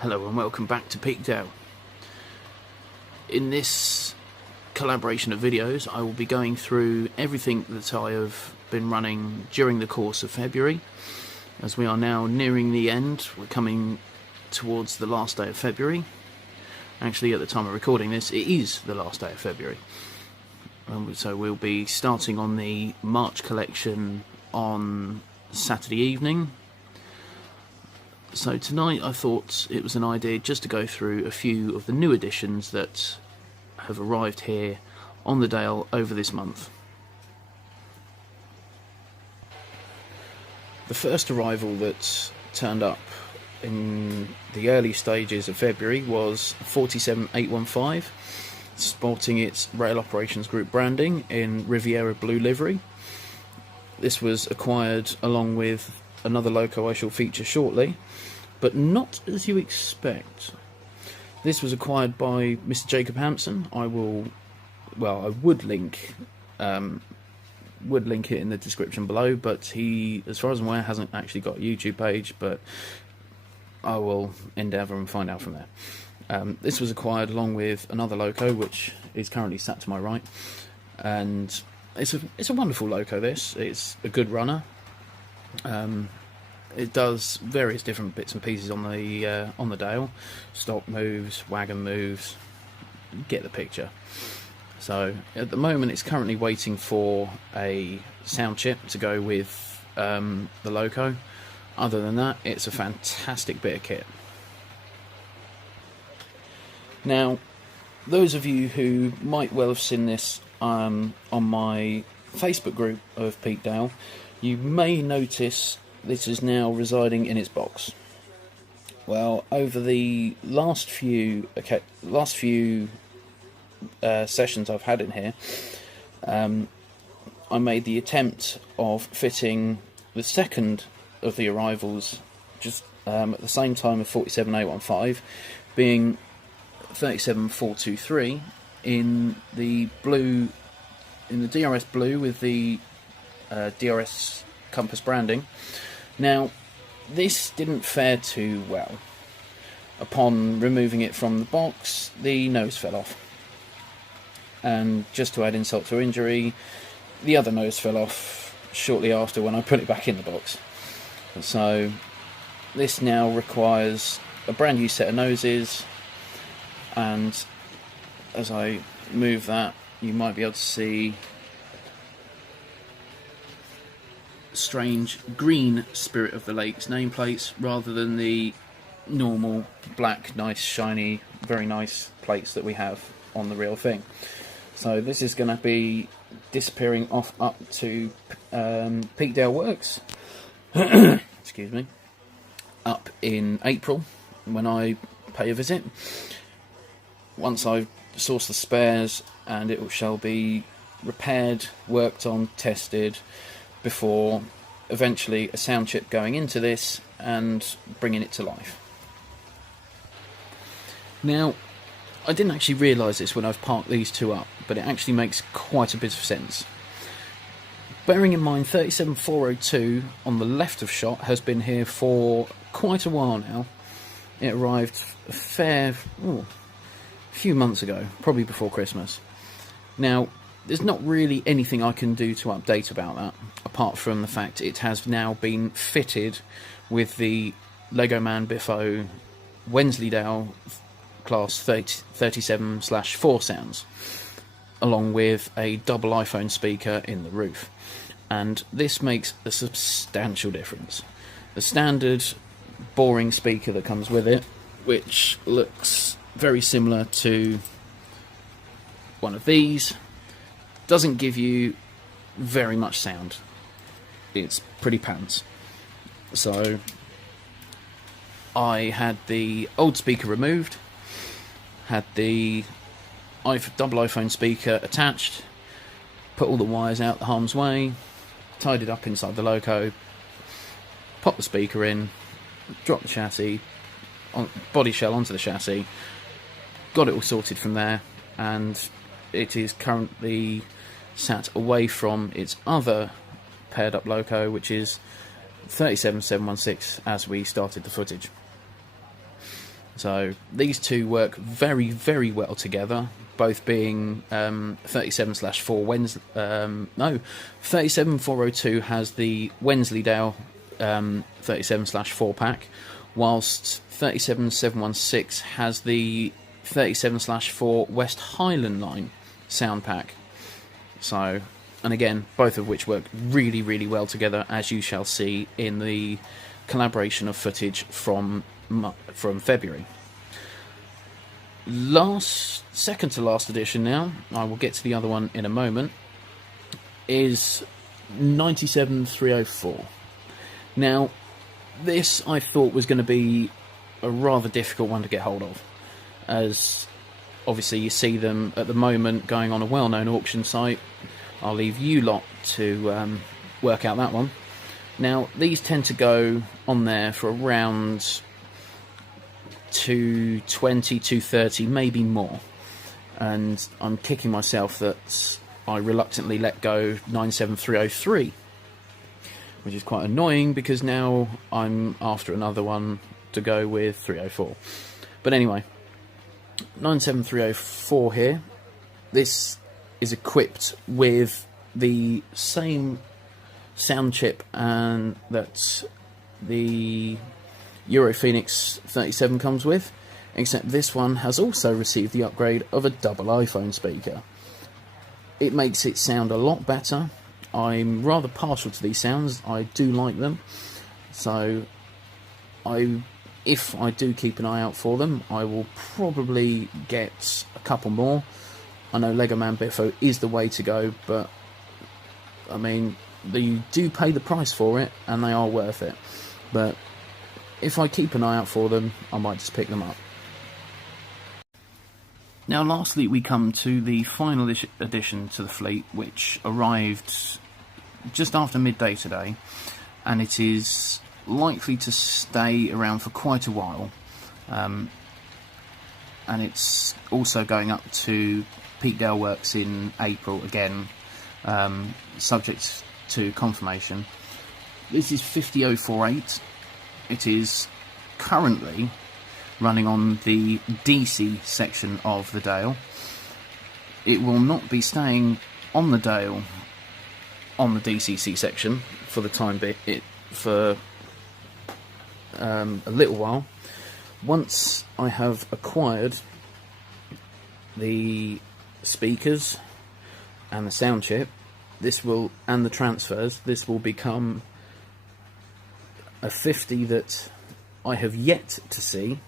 Hello and welcome back to Peakdale. In this collaboration of videos I will be going through everything that I have been running during the course of February. As we are now nearing the end, we're coming towards the last day of February. Actually, at the time of recording this, it is the last day of February. So we'll be starting on the March collection on Saturday evening. So tonight I thought it was an idea just to go through a few of the new additions that have arrived here on the Dale over this month. The first arrival that turned up in the early stages of February was 47815, sporting its Rail Operations Group branding in Riviera Blue livery. This was acquired along with another loco I shall feature shortly, but not as you expect. This was acquired by Mr. Jacob Hampson. I would link it in the description below, but he, as far as I'm aware, hasn't actually got a YouTube page, but I will endeavour and find out from there. This was acquired along with another loco, which is currently sat to my right, and it's a wonderful loco. It's a good runner. It does various different bits and pieces on the Dale. Stock moves, wagon moves, you get the picture. So at the moment it's currently waiting for a sound chip to go with the loco. Other than that, it's a fantastic bit of kit. Now, those of you who might well have seen this on my Facebook group of Peakdale, you may notice this is now residing in its box. Well, over the last few sessions I've had in here, I made the attempt of fitting the second of the arrivals just at the same time of 47815, being 37423 in the blue, in the DRS blue with the DRS compass branding. Now, this didn't fare too well. Upon removing it from the box, the nose fell off. And just to add insult to injury, the other nose fell off shortly after when I put it back in the box. So this now requires a brand new set of noses, and as I move that, you might be able to see strange green Spirit of the Lakes nameplates rather than the normal black, nice, shiny, very nice plates that we have on the real thing. So this is going to be disappearing off up to Peakdale Works excuse me, up in April when I pay a visit. Once I've sourced the spares, and it shall be repaired, worked on, tested, before eventually a sound chip going into this and bringing it to life. Now, I didn't actually realise this when I've parked these two up, but it actually makes quite a bit of sense. Bearing in mind 37402 on the left of shot has been here for quite a while now. It arrived a few months ago, probably before Christmas. Now, there's not really anything I can do to update about that, apart from the fact it has now been fitted with the Legomannbiffo Wensleydale class 37/4 sounds, along with a double iPhone speaker in the roof. And this makes a substantial difference. The standard boring speaker that comes with it, which looks very similar to one of these, doesn't give you very much sound. It's pretty pants. So I had the old speaker removed, had the double iPhone speaker attached, put all the wires out the harm's way, tied it up inside the loco, popped the speaker in, dropped the chassis, body shell onto the chassis, got it all sorted from there, and it is currently sat away from its other paired up loco, which is 37716, as we started the footage. So these two work very, very well together, both being 37/4 Wednesday. No, 37402 has the Wensleydale 37/4 pack, whilst 37716 has the 37/4 West Highland Line sound pack. So, and again, both of which work really, really well together, as you shall see in the collaboration of footage from February. Second to last edition now, I will get to the other one in a moment, is 97304. Now, this I thought was going to be a rather difficult one to get hold of, as obviously you see them at the moment going on a well-known auction site. I'll leave you lot to work out that one. Now, these tend to go on there for around 220, 230, maybe more. And I'm kicking myself that I reluctantly let go 97303, which is quite annoying because now I'm after another one to go with 304. But anyway, 97304 here. This is equipped with the same sound chip and that the Europhoenix 37 comes with, except this one has also received the upgrade of a double iPhone speaker. It makes it sound a lot better. I'm rather partial to these sounds. I do like them. So if I do keep an eye out for them, I will probably get a couple more. I know Legomannbiffo is the way to go, but I mean, you do pay the price for it, and they are worth it. But if I keep an eye out for them, I might just pick them up. Now, lastly, we come to the final addition to the fleet, which arrived just after midday today, and it is likely to stay around for quite a while. And it's also going up to Peakdale Works in April again, subject to confirmation. This is 50048. It is currently running on the DC section of the Dale. It will not be staying on the Dale on the DCC section for the time being, for a little while. Once I have acquired the speakers and the sound chip, and the transfers, this will become a 50 that I have yet to see,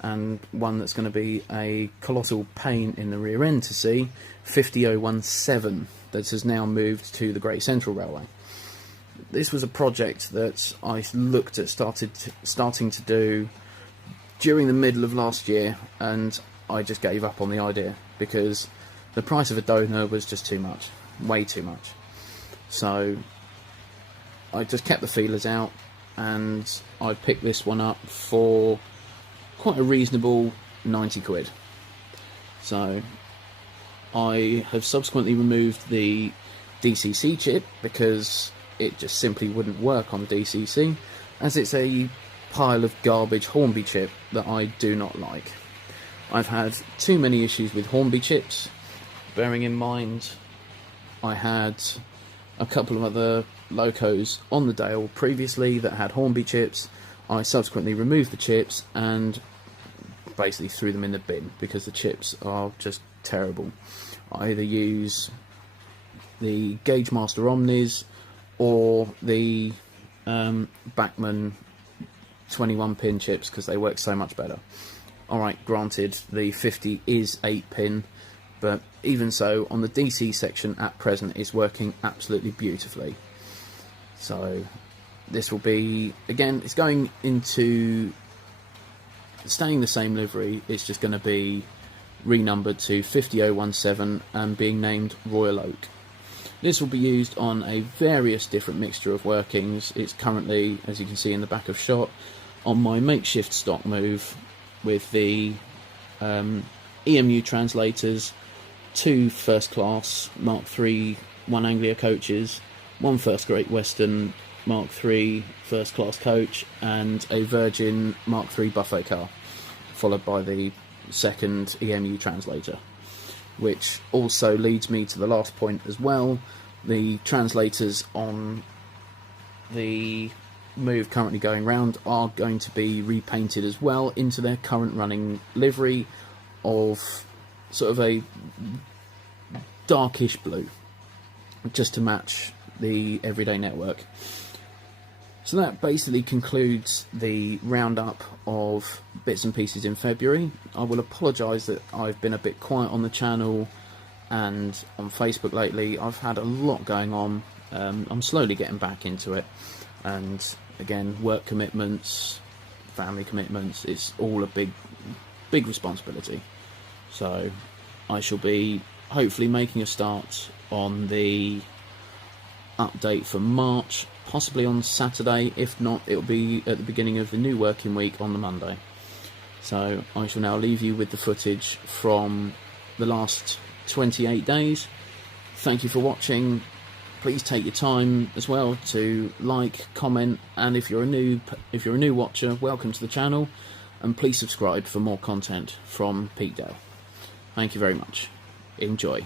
and one that's going to be a colossal pain in the rear end to see, 50017, that has now moved to the Great Central Railway. This was a project that I looked at starting to do during the middle of last year, and I just gave up on the idea because the price of a donor was just too much, way too much. So I just kept the feelers out, and I picked this one up for quite a reasonable 90 quid. So I have subsequently removed the DCC chip because it just simply wouldn't work on DCC, as it's a pile of garbage Hornby chip that I do not like. I've had too many issues with Hornby chips, bearing in mind I had a couple of other locos on the Dale previously that had Hornby chips. I subsequently removed the chips and basically threw them in the bin because the chips are just terrible. I either use the Gauge Master Omnis or the Bachmann 21-pin chips because they work so much better. Alright, granted, the 50 is 8-pin, but even so, on the DC section at present, it's working absolutely beautifully. So this will be, again, it's going into staying the same livery. It's just going to be renumbered to 50017 and being named Royal Oak. This will be used on a various different mixture of workings. It's currently, as you can see in the back of shot, on my makeshift stock move with the EMU translators, 2 first class Mark III 1 Anglia coaches, 1 First Great Western Mark III first class coach, and a Virgin Mark III buffet car. followed by the second EMU translator, which also leads me to the last point as well. The translators on the move currently going round are going to be repainted as well into their current running livery of sort of a darkish blue, just to match the everyday network. So that basically concludes the roundup of bits and pieces in February. I will apologise that I've been a bit quiet on the channel and on Facebook lately. I've had a lot going on. I'm slowly getting back into it, and again, work commitments, family commitments, it's all a big responsibility. So I shall be hopefully making a start on the update for March, possibly on Saturday. If not, it'll be at the beginning of the new working week on the Monday. So I shall now leave you with the footage from the last 28 days. Thank you for watching. Please take your time as well to like, comment, and if you're a new watcher, welcome to the channel, and please subscribe for more content from Peakdale. Thank you very much. Enjoy.